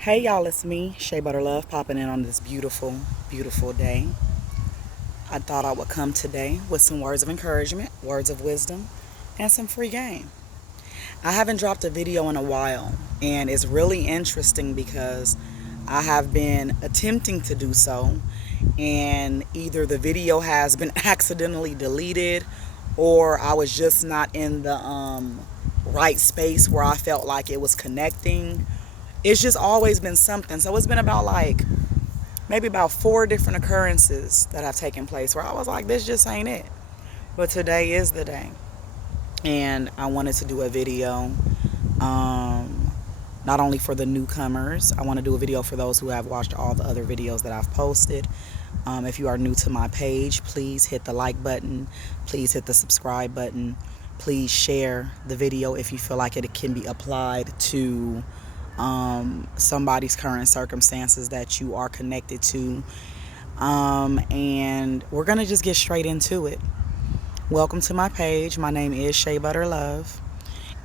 Hey y'all, it's me, Shea Butter Love, popping in on this beautiful, beautiful day. I thought I would come today with some words of encouragement, words of wisdom, and some free game. I haven't dropped a video in a while, and it's really interesting because I have been attempting to do so, and either the video has been accidentally deleted or I was just not in the right space where I felt like it was connecting. It's just always been something. So it's been about like maybe about four different occurrences that have taken place where I was like, this just ain't it. But today is the day. And I wanted to do a video, not only for the newcomers, I want to do a video for those who have watched all the other videos that I've posted. If you are new to my page, please hit the like button. Please hit the subscribe button. Please share the video if you feel like it can be applied to somebody's current circumstances that you are connected to. And we're going to just get straight into it. Welcome to my page. My name is Shea Butter Love,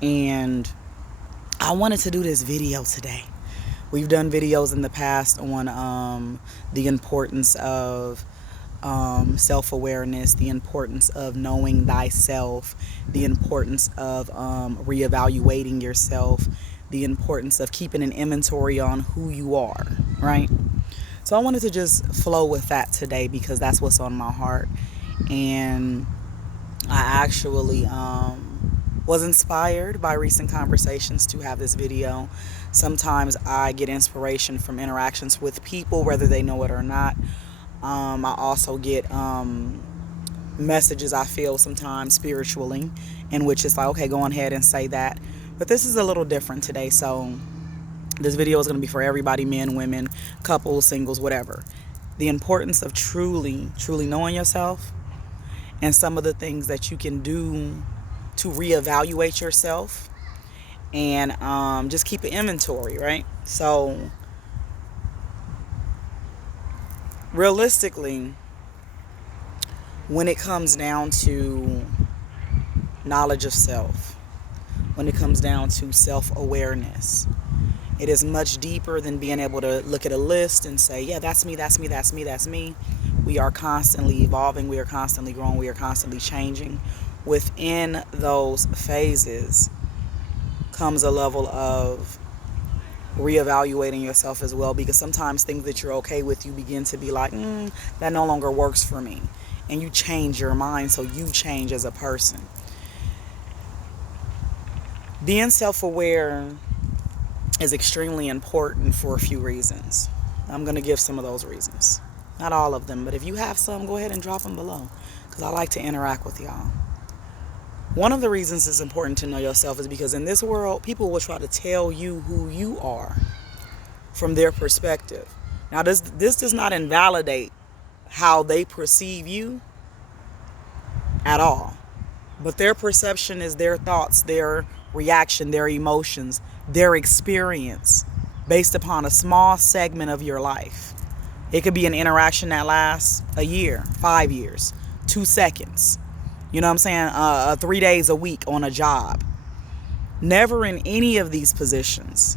and I wanted to do this video today. We've done videos in the past on the importance of self-awareness, the importance of knowing thyself, the importance of reevaluating yourself, the importance of keeping an inventory on who you are, right? So I wanted to just flow with that today because that's what's on my heart. And I actually was inspired by recent conversations to have this video. Sometimes I get inspiration from interactions with people, whether they know it or not. I also get messages I feel sometimes spiritually, in which it's like, okay, go on ahead and say that. But this is a little different today. So this video is going to be for everybody, men, women, couples, singles, whatever. The importance of truly knowing yourself and some of the things that you can do to reevaluate yourself and just keep an inventory, right? So realistically, when it comes down to knowledge of self, when it comes down to self-awareness, it is much deeper than being able to look at a list and say, yeah, that's me, that's me, that's me, that's me. We are constantly evolving. We are constantly growing. We are constantly changing. Within those phases comes a level of reevaluating yourself as well, because sometimes things that you're okay with, you begin to be like, that no longer works for me. And you change your mind, so you change as a person. Being self-aware is extremely important for a few reasons. I'm going to give some of those reasons. Not all of them, but if you have some, go ahead and drop them below, because I like to interact with y'all. One of the reasons it's important to know yourself is because in this world, people will try to tell you who you are from their perspective. Now, this does not invalidate how they perceive you at all. But their perception is their thoughts, their reaction, their emotions, their experience based upon a small segment of your life. It could be an interaction that lasts a year, 5 years, 2 seconds. You know what I'm saying? 3 days a week on a job. Never in any of these positions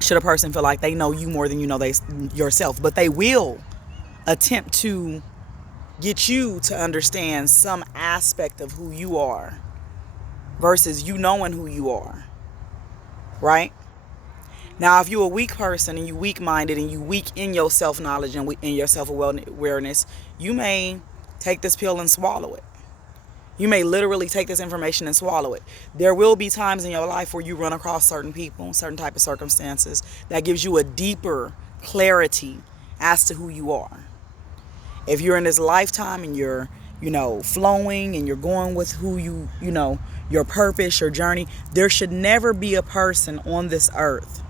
should a person feel like they know you more than you know yourself. But they will attempt to get you to understand some aspect of who you are versus you knowing who you are, right? Now, if you're a weak person and you weak-minded and you weak in your self-knowledge and in your self-awareness, you may take this pill and swallow it. You may literally take this information and swallow it. There will be times in your life where you run across certain people, certain type of circumstances that gives you a deeper clarity as to who you are. If you're in this lifetime and you're, flowing and you're going with who your purpose, your journey, there should never be a person on this earth,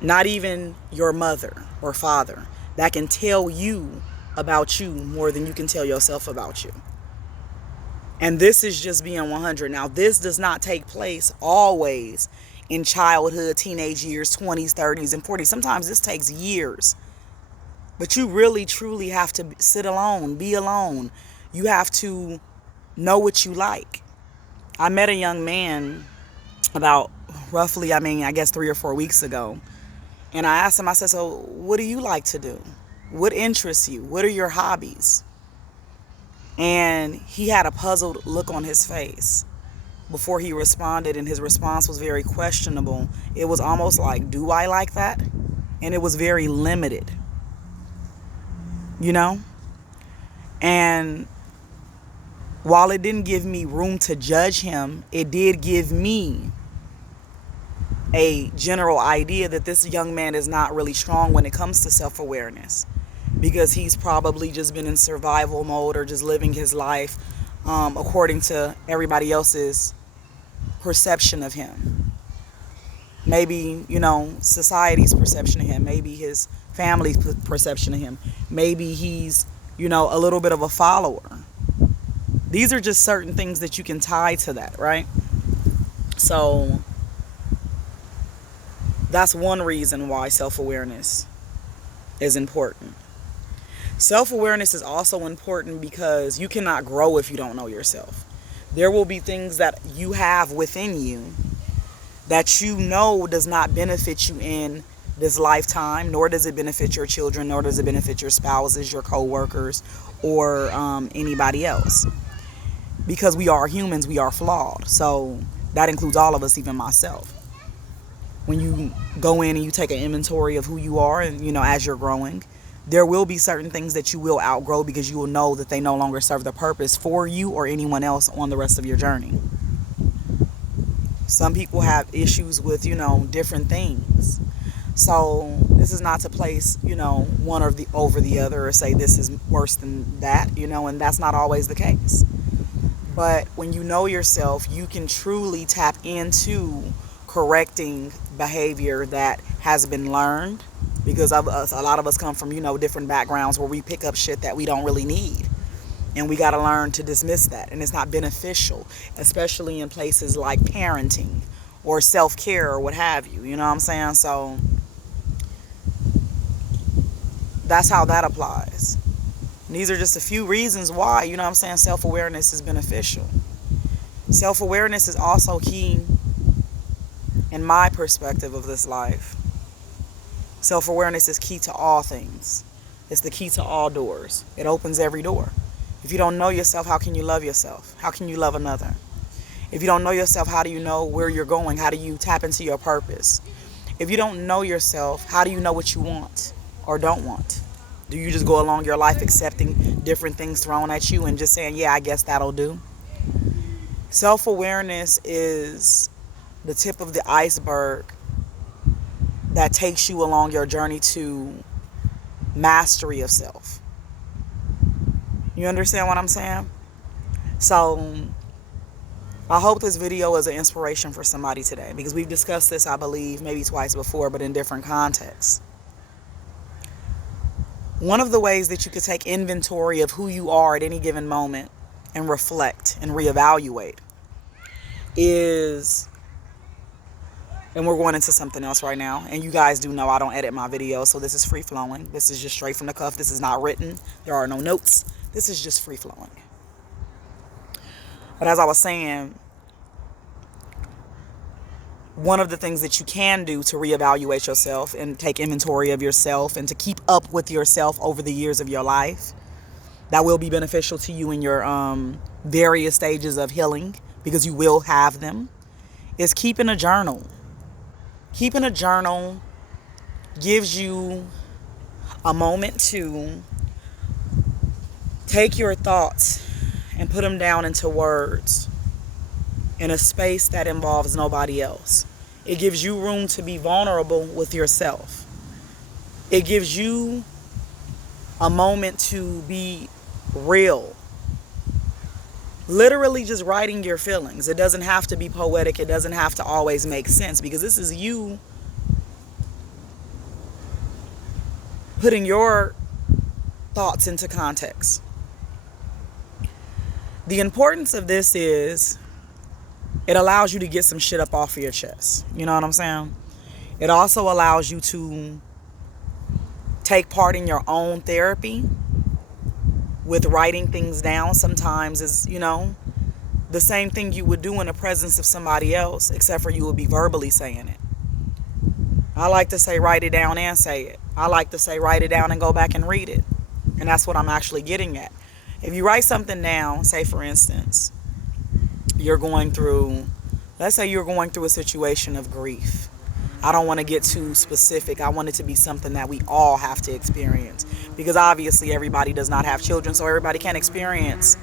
not even your mother or father, that can tell you about you more than you can tell yourself about you. And this is just being 100. Now, this does not take place always in childhood, teenage years, 20s, 30s, and 40s. Sometimes this takes years. But you really, truly have to sit alone, be alone. You have to know what you like. I met a young man about roughly, I guess 3 or 4 weeks ago. And I asked him, I said, so what do you like to do? What interests you? What are your hobbies? And he had a puzzled look on his face before he responded, and his response was very questionable. It was almost like, do I like that? And it was very limited, you know? And while it didn't give me room to judge him, it did give me a general idea that this young man is not really strong when it comes to self-awareness, because he's probably just been in survival mode or just living his life according to everybody else's perception of him. Maybe, society's perception of him. Maybe his family's perception of him. Maybe he's, a little bit of a follower. These are just certain things that you can tie to that, right? So that's one reason why self-awareness is important. Self-awareness is also important because you cannot grow if you don't know yourself. There will be things that you have within you that does not benefit you in this lifetime, nor does it benefit your children, nor does it benefit your spouses, your co-workers, or anybody else. Because we are humans, we are flawed. So that includes all of us, even myself. When you go in and you take an inventory of who you are and, as you're growing, there will be certain things that you will outgrow because you will know that they no longer serve the purpose for you or anyone else on the rest of your journey. Some people have issues with, different things. So this is not to place, one over the other or say this is worse than that, and that's not always the case. But when you know yourself, you can truly tap into correcting behavior that has been learned, because a lot of us come from, different backgrounds where we pick up shit that we don't really need. And we got to learn to dismiss that. And it's not beneficial, especially in places like parenting or self-care or what have you. You know what I'm saying? So that's how that applies. And these are just a few reasons why, self-awareness is beneficial. Self-awareness is also key in my perspective of this life. Self-awareness is key to all things. It's the key to all doors. It opens every door. If you don't know yourself, how can you love yourself? How can you love another? If you don't know yourself, how do you know where you're going? How do you tap into your purpose? If you don't know yourself, how do you know what you want or don't want? Do you just go along your life accepting different things thrown at you and just saying, yeah, I guess that'll do? Self-awareness is the tip of the iceberg that takes you along your journey to mastery of self. You understand what I'm saying? So I hope this video is an inspiration for somebody today, because we've discussed this, I believe, maybe twice before, but in different contexts. One of the ways that you could take inventory of who you are at any given moment and reflect and reevaluate is, and we're going into something else right now, and you guys do know I don't edit my videos, so this is free flowing. This is just straight from the cuff. This is not written. There are no notes. This is just free flowing. But as I was saying, one of the things that you can do to reevaluate yourself and take inventory of yourself and to keep up with yourself over the years of your life, that will be beneficial to you in your various stages of healing, because you will have them, is keeping a journal. Keeping a journal gives you a moment to take your thoughts and put them down into words in a space that involves nobody else. It gives you room to be vulnerable with yourself. It gives you a moment to be real. Literally just writing your feelings. It doesn't have to be poetic. It doesn't have to always make sense, because this is you putting your thoughts into context. The importance of this is it allows you to get some shit up off of your chest. You know what I'm saying? It also allows you to take part in your own therapy with writing things down. Sometimes is, the same thing you would do in the presence of somebody else, except for you would be verbally saying it. I like to say write it down and say it. I like to say write it down and go back and read it. And that's what I'm actually getting at. If you write something down, say for instance, you're going through, let's say you're going through a situation of grief. I don't want to get too specific. I want it to be something that we all have to experience. Because obviously everybody does not have children, so everybody can't experience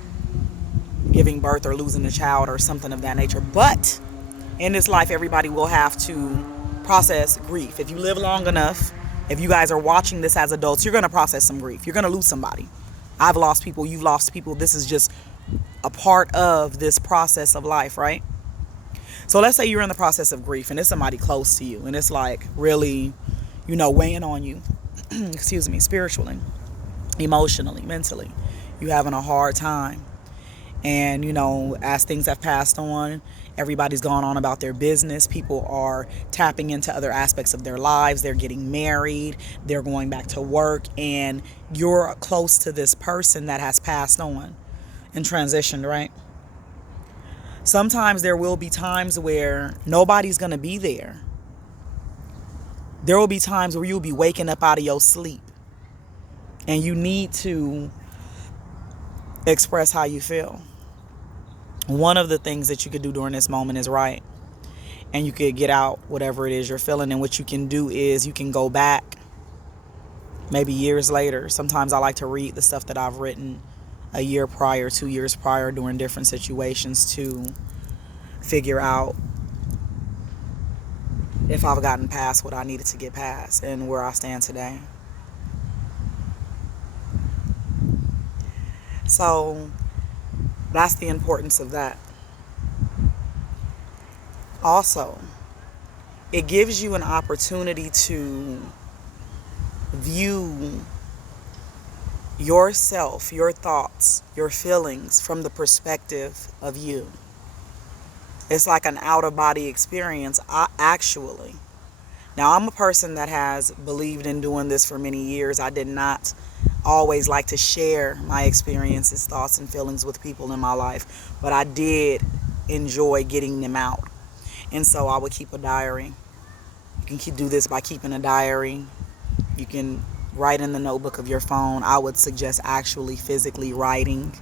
giving birth or losing a child or something of that nature. But in this life, everybody will have to process grief. If you live long enough, if you guys are watching this as adults, you're going to process some grief. You're going to lose somebody. I've lost people. You've lost people. This is just a part of this process of life, right? So let's say you're in the process of grief and it's somebody close to you and it's like really, weighing on you, excuse me, spiritually, emotionally, mentally. You having a hard time. And, as things have passed on, everybody's gone on about their business. People are tapping into other aspects of their lives. They're getting married. They're going back to work. And you're close to this person that has passed on and transitioned, right? Sometimes there will be times where nobody's going to be there. There will be times where you'll be waking up out of your sleep. And you need to express how you feel. One of the things that you could do during this moment is write. And you could get out whatever it is you're feeling. And what you can do is you can go back maybe years later. Sometimes I like to read the stuff that I've written a year prior, 2 years prior, during different situations to figure out if I've gotten past what I needed to get past and where I stand today. So that's the importance of that. Also, it gives you an opportunity to view yourself, your thoughts, your feelings from the perspective of you. It's like an out-of-body experience, actually. Now, I'm a person that has believed in doing this for many years. I did not always like to share my experiences, thoughts, and feelings with people in my life, but I did enjoy getting them out. And so I would keep a diary. You can do this by keeping a diary. You can write in the notebook of your phone. I would suggest actually physically writing,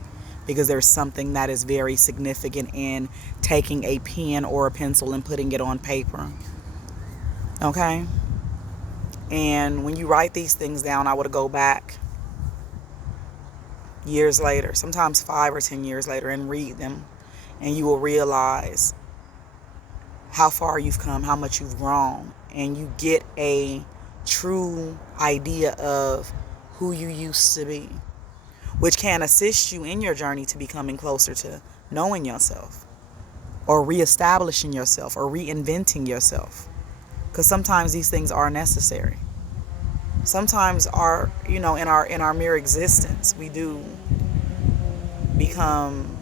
because there's something that is very significant in taking a pen or a pencil and putting it on paper. Okay? And when you write these things down, I would go back years later, sometimes 5 or 10 years later, and read them. And you will realize how far you've come, how much you've grown. And you get a true idea of who you used to be, which can assist you in your journey to becoming closer to knowing yourself, or reestablishing yourself, or reinventing yourself. Because sometimes these things are necessary. Sometimes in our mere existence, we do become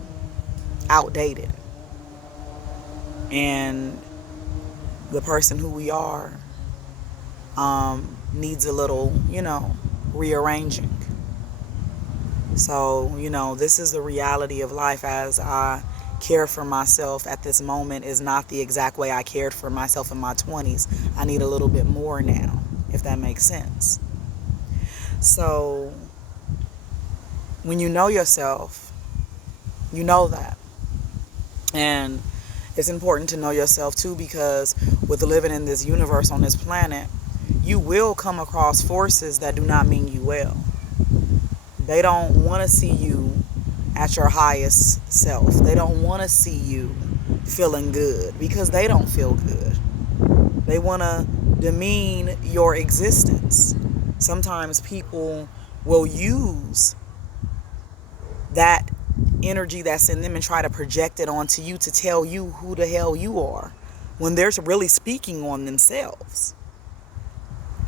outdated. And the person who we are needs a little, rearranging. So, this is the reality of life. As I care for myself at this moment is not the exact way I cared for myself in my 20s. I need a little bit more now, if that makes sense. So, when you know yourself, you know that. And it's important to know yourself too, because with living in this universe, on this planet, you will come across forces that do not mean you well. They don't want to see you at your highest self. They don't want to see you feeling good, because they don't feel good. They want to demean your existence. Sometimes people will use that energy that's in them and try to project it onto you to tell you who the hell you are, when they're really speaking on themselves.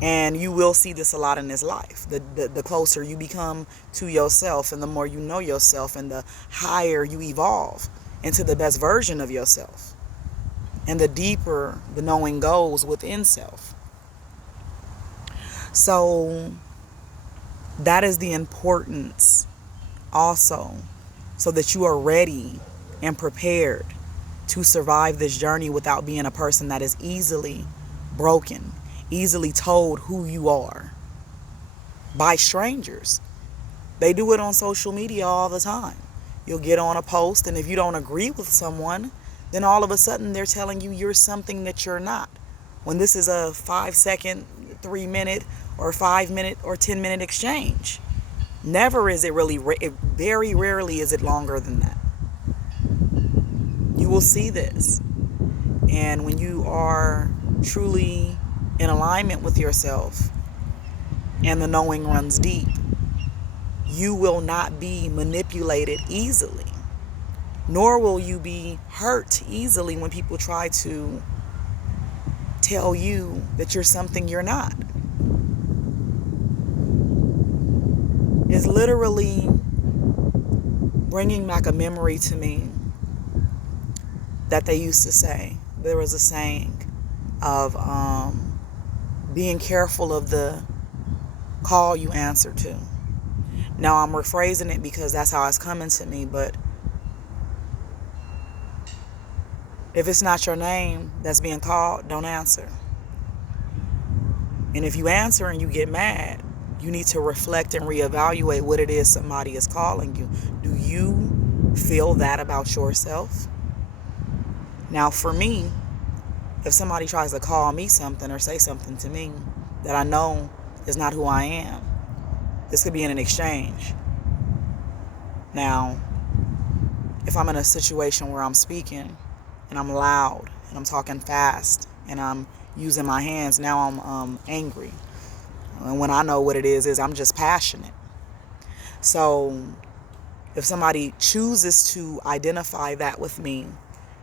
And you will see this a lot in this life. The closer you become to yourself, and the more you know yourself, and the higher you evolve into the best version of yourself, and the deeper the knowing goes within self. So that is the importance also, so that you are ready and prepared to survive this journey without being a person that is easily broken, easily told who you are by strangers. They do it on social media all the time. You'll get on a post, and if you don't agree with someone, then all of a sudden they're telling you you're something that you're not. When this is a 5-second, 3-minute, or 5-minute, or 10-minute exchange. Never is it really, very rarely is it longer than that. You will see this. And when you are truly in alignment with yourself and the knowing runs deep, you will not be manipulated easily, nor will you be hurt easily when people try to tell you that you're something you're not. It's literally bringing back a memory to me that they used to say. There was a saying of being careful of the call you answer to. Now I'm rephrasing it because that's how it's coming to me, but if it's not your name that's being called, don't answer. And if you answer and you get mad, you need to reflect and reevaluate what it is somebody is calling you. Do you feel that about yourself? Now for me, if somebody tries to call me something or say something to me that I know is not who I am, this could be in an exchange. Now, if I'm in a situation where I'm speaking and I'm loud and I'm talking fast and I'm using my hands, now I'm angry. And when I know what it is I'm just passionate. So if somebody chooses to identify that with me,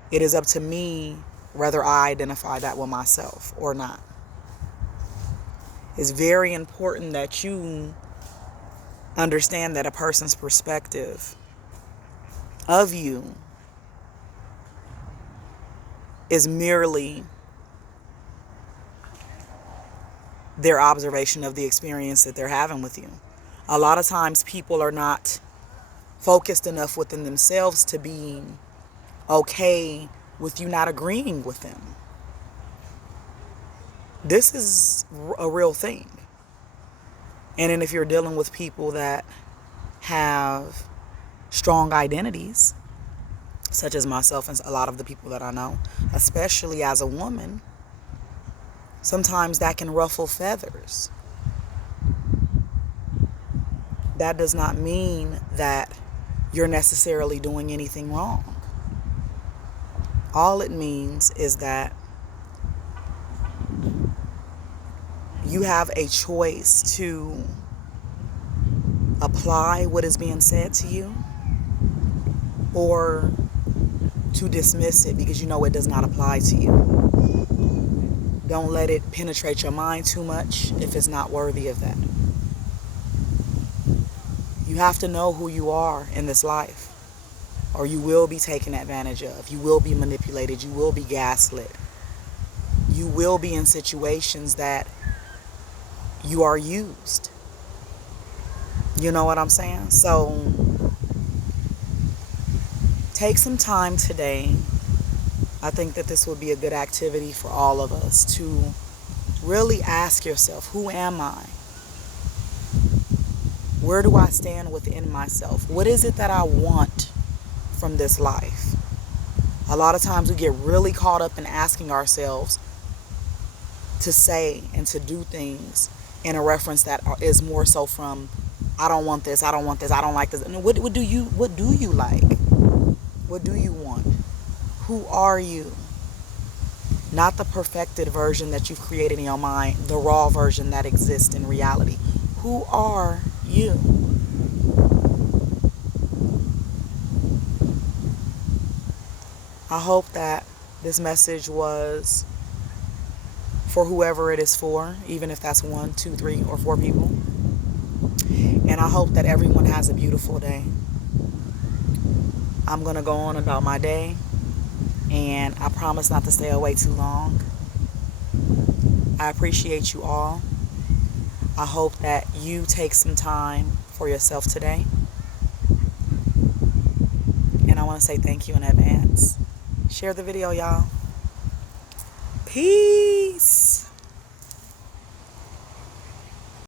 it is up to me whether I identify that with myself or not. It's very important that you understand that a person's perspective of you is merely their observation of the experience that they're having with you. A lot of times people are not focused enough within themselves to be okay with you not agreeing with them. This is a real thing. And then if you're dealing with people that have strong identities, such as myself and a lot of the people that I know, especially as a woman, sometimes that can ruffle feathers. That does not mean that you're necessarily doing anything wrong. All it means is that you have a choice to apply what is being said to you or to dismiss it because you know it does not apply to you. Don't let it penetrate your mind too much if it's not worthy of that. You have to know who you are in this life, or you will be taken advantage of. You will be manipulated. You will be gaslit. You will be in situations that you are used. You know what I'm saying? So take some time today. I think that this would be a good activity for all of us to really ask yourself, who am I? Where do I stand within myself? What is it that I want from this life? A lot of times we get really caught up in asking ourselves to say and to do things in a reference that is more so from, I don't want this, I don't want this, I don't like this. And what do you like? What do you want? Who are you? Not the perfected version that you've created in your mind, the raw version that exists in reality. Who are you? I hope that this message was for whoever it is for, even if that's 1, 2, 3, or 4 people. And I hope that everyone has a beautiful day. I'm going to go on about my day, and I promise not to stay away too long. I appreciate you all. I hope that you take some time for yourself today. And I want to say thank you in advance. Share the video, y'all. Peace.